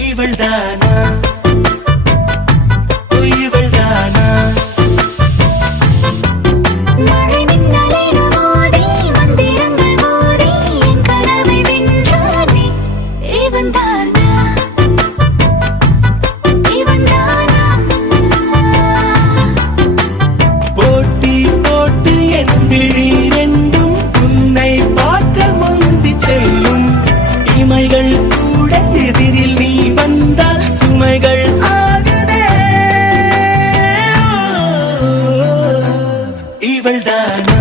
இவள்தானா இவள்தானா மழை மின்னலின மோதி மந்திரங்கள் மோதி என் கனவை வென்றானே இவன்தானா இவன்தானா போட்டி போட்டு என் விழி ரெண்டும் உன்னை பார்க்க முந்தி செல்லும் இமைகள் கூட எதிரில் நீ வந்தால் சுமைகள் ஆகுதே இவள்தானா